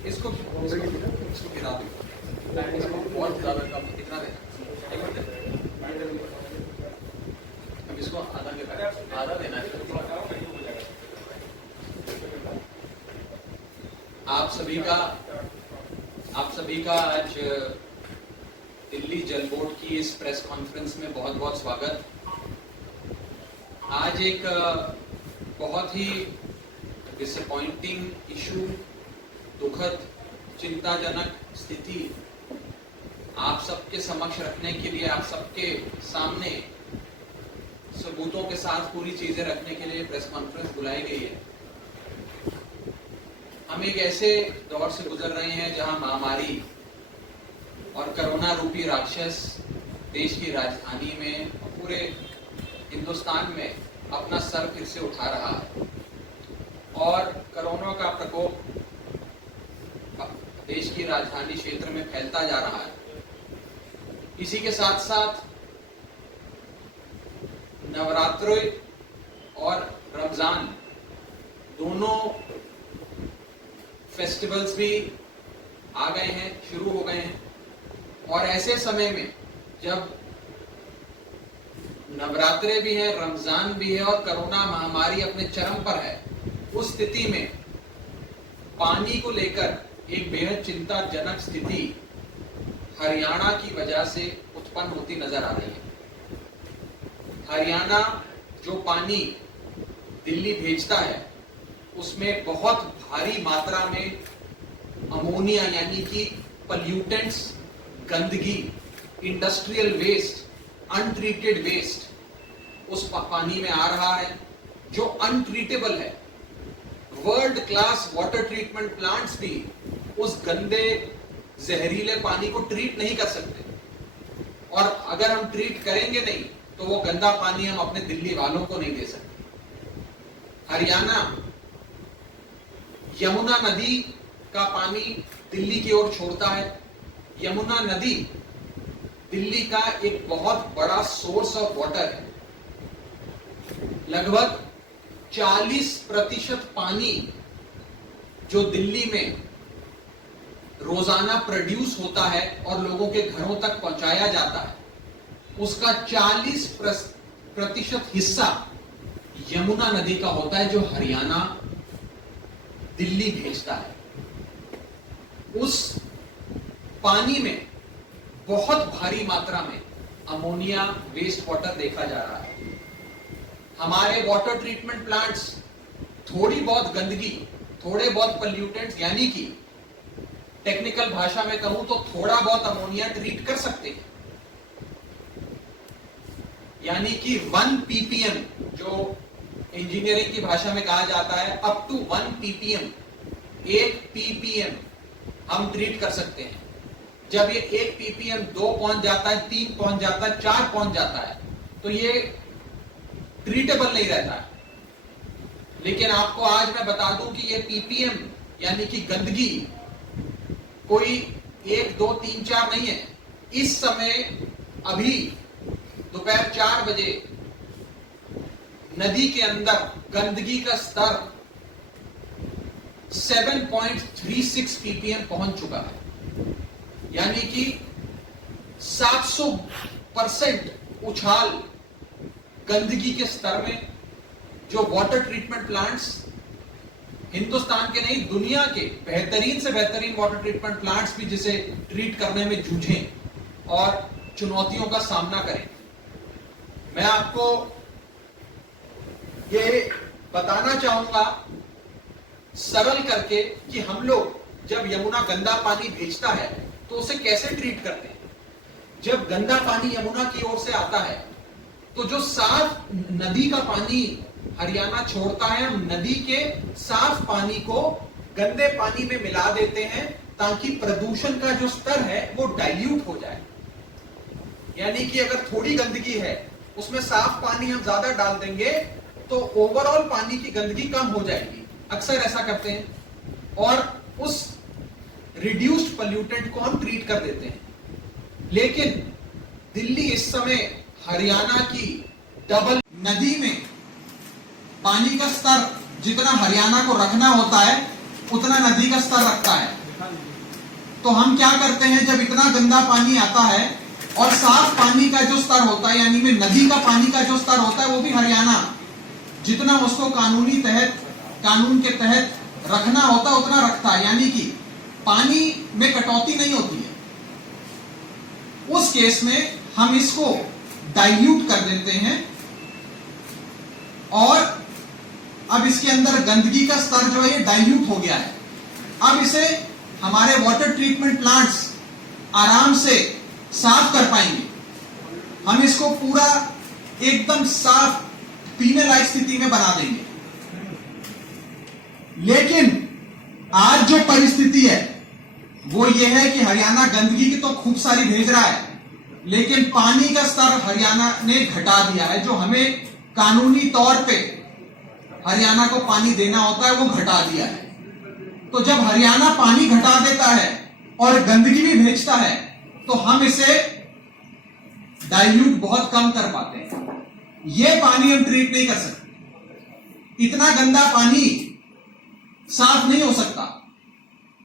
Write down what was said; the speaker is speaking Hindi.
इसको गिरा दो, बहुत ज्यादा कम, कितना देना, अब इसको आधा देना है। आप सभी का आज दिल्ली जल बोर्ड की इस प्रेस कॉन्फ्रेंस में बहुत बहुत स्वागत। आज एक बहुत ही डिसअपॉइंटिंग इशू, दुखद चिंताजनक स्थिति आप सबके समक्ष रखने के लिए, आप सबके सामने सबूतों के साथ पूरी चीजें रखने के लिए प्रेस कॉन्फ्रेंस बुलाई गई है। हम एक ऐसे दौर से गुजर रहे हैं जहां महामारी और कोरोना रूपी राक्षस देश की राजधानी में और पूरे हिंदुस्तान में अपना सर फिर से उठा रहा है और कोरोना का प्रकोप देश की राजधानी क्षेत्र में फैलता जा रहा है। इसी के साथ साथ नवरात्रि और रमजान दोनों फेस्टिवल्स भी आ गए हैं, शुरू हो गए हैं, और ऐसे समय में जब नवरात्रे भी है, रमजान भी है और कोरोना महामारी अपने चरम पर है, उस स्थिति में पानी को लेकर एक बेहद चिंताजनक स्थिति हरियाणा की वजह से उत्पन्न होती नजर आ रही है। हरियाणा जो पानी दिल्ली भेजता है उसमें बहुत भारी मात्रा में अमोनिया यानी कि पॉल्यूटेंट्स, गंदगी, इंडस्ट्रियल वेस्ट, अनट्रीटेड वेस्ट उस पानी में आ रहा है जो अनट्रीटेबल है। World class water treatment plants भी उस गंदे जहरीले पानी को ट्रीट नहीं कर सकते, और अगर हम ट्रीट करेंगे नहीं तो वो गंदा पानी हम अपने दिल्ली वालों को नहीं दे सकते। हरियाणा यमुना नदी का पानी दिल्ली की ओर छोड़ता है। यमुना नदी दिल्ली का एक बहुत बड़ा सोर्स ऑफ वाटर है। लगभग 40% पानी जो दिल्ली में रोजाना प्रोड्यूस होता है और लोगों के घरों तक पहुंचाया जाता है, उसका 40% हिस्सा यमुना नदी का होता है जो हरियाणा दिल्ली भेजता है। उस पानी में बहुत भारी मात्रा में अमोनिया वेस्ट वाटर देखा जा रहा है। हमारे वाटर ट्रीटमेंट प्लांट्स थोड़ी बहुत गंदगी, थोड़े बहुत पोल्यूटेंट्स यानी कि टेक्निकल भाषा में कहूं तो थोड़ा बहुत अमोनिया ट्रीट कर सकते हैं, यानी कि 1 ppm जो इंजीनियरिंग की भाषा में कहा जाता है, अप टू 1 ppm, 1 ppm हम ट्रीट कर सकते हैं। जब ये 1 ppm 2 पहुंच जाता है, 3 पहुंच जाता है, 4 पहुंच जाता है, तो ये ट्रीटेबल नहीं रहता है। लेकिन आपको आज मैं बता दूं कि ये ppm यानी कि गंदगी कोई 1, 2, 3, 4 नहीं है। इस समय अभी दोपहर 4 बजे नदी के अंदर गंदगी का स्तर 7.36 ppm पहुंच चुका है, यानी कि 700% उछाल गंदगी के स्तर में। जो वाटर ट्रीटमेंट प्लांट्स हिंदुस्तान के नहीं दुनिया के बेहतरीन से बेहतरीन वाटर ट्रीटमेंट प्लांट्स भी जिसे ट्रीट करने में जूझें और चुनौतियों का सामना करें। मैं आपको ये बताना चाहूंगा सरल करके कि हम लोग जब यमुना गंदा पानी भेजता है तो उसे कैसे ट्रीट करते हैं। जब गंदा पानी यमुना की ओर से आता है तो जो साफ नदी का पानी हरियाणा छोड़ता है, हम नदी के साफ पानी को गंदे पानी में मिला देते हैं ताकि प्रदूषण का जो स्तर है वो डाइल्यूट हो जाए। यानी कि अगर थोड़ी गंदगी है उसमें साफ पानी हम ज्यादा डाल देंगे तो ओवरऑल पानी की गंदगी कम हो जाएगी। अक्सर ऐसा करते हैं और उस रिड्यूस्ड पोल्यूटेंट को हम ट्रीट कर देते हैं। लेकिन दिल्ली इस समय हरियाणा की डबल नदी में पानी का स्तर जितना हरियाणा को रखना होता है उतना नदी का स्तर रखता है। तो हम क्या करते हैं, जब इतना गंदा पानी आता है और साफ पानी का जो स्तर होता है, यानी में नदी का पानी का जो स्तर होता है, वो भी हरियाणा जितना उसको कानून के तहत रखना होता है उतना रखता है, यानी कि पानी में कटौती नहीं होती है। उस केस में हम इसको डाइल्यूट कर देते हैं और अब इसके अंदर गंदगी का स्तर जो है ये डाइल्यूट हो गया है। अब इसे हमारे वाटर ट्रीटमेंट प्लांट्स आराम से साफ कर पाएंगे। हम इसको पूरा एकदम साफ पीने लायक स्थिति में बना देंगे। लेकिन आज जो परिस्थिति है वो ये है कि हरियाणा गंदगी की तो खूब सारी भेज रहा है, लेकिन पानी का स्तर हरियाणा ने घटा दिया है। जो हमें कानूनी तौर पे हरियाणा को पानी देना होता है वो घटा दिया है। तो जब हरियाणा पानी घटा देता है और गंदगी भी भेजता है तो हम इसे डाइल्यूट बहुत कम कर पाते हैं। ये पानी हम ट्रीट नहीं कर सकते, इतना गंदा पानी साफ नहीं हो सकता।